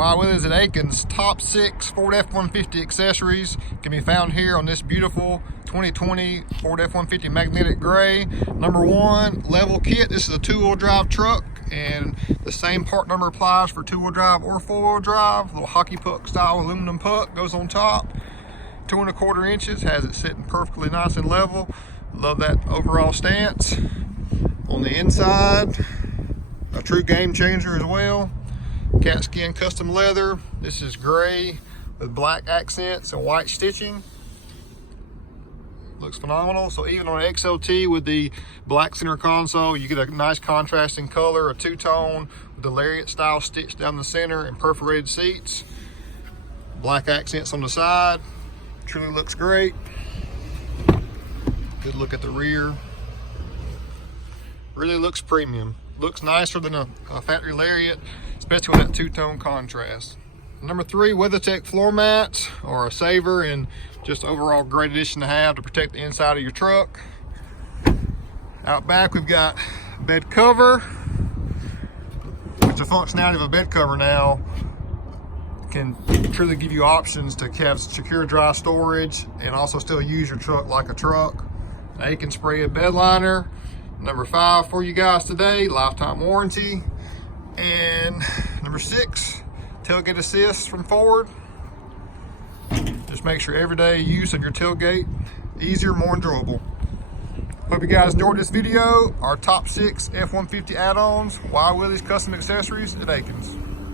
Willies at Akins. Top 6 Ford F-150 accessories can be found here on this beautiful 2020 Ford F-150 Magnetic Gray. Number 1, level kit. This is a 2-wheel drive truck, and the same part number applies for 2-wheel drive or 4-wheel drive. Little hockey puck style aluminum puck goes on top. 2¼ inches, has it sitting perfectly nice and level. Love that overall stance. On the inside, a true game changer as well. Cat skin custom leather. This is gray with black accents and white stitching. Looks phenomenal. So even on an XLT with the black center console, you get a nice contrasting color, a two-tone with the lariat style stitch down the center and perforated seats. Black accents on the side. Truly looks great. Good look at the rear. Really looks premium. Looks nicer than a factory lariat, especially with that two-tone contrast. Number 3, WeatherTech floor mats are a saver and just overall great addition to have to protect the inside of your truck. Out back we've got bed cover, which the functionality of a bed cover now can truly give you options to have secure dry storage and also still use your truck like a truck. Akins sprayed bed liner. Number 5 for you guys today, lifetime warranty. And number 6, tailgate assist from Ford. Just make sure everyday use of your tailgate easier, more enjoyable. Hope you guys enjoyed this video. Our top 6 F-150 add-ons, Willies custom accessories at Akins.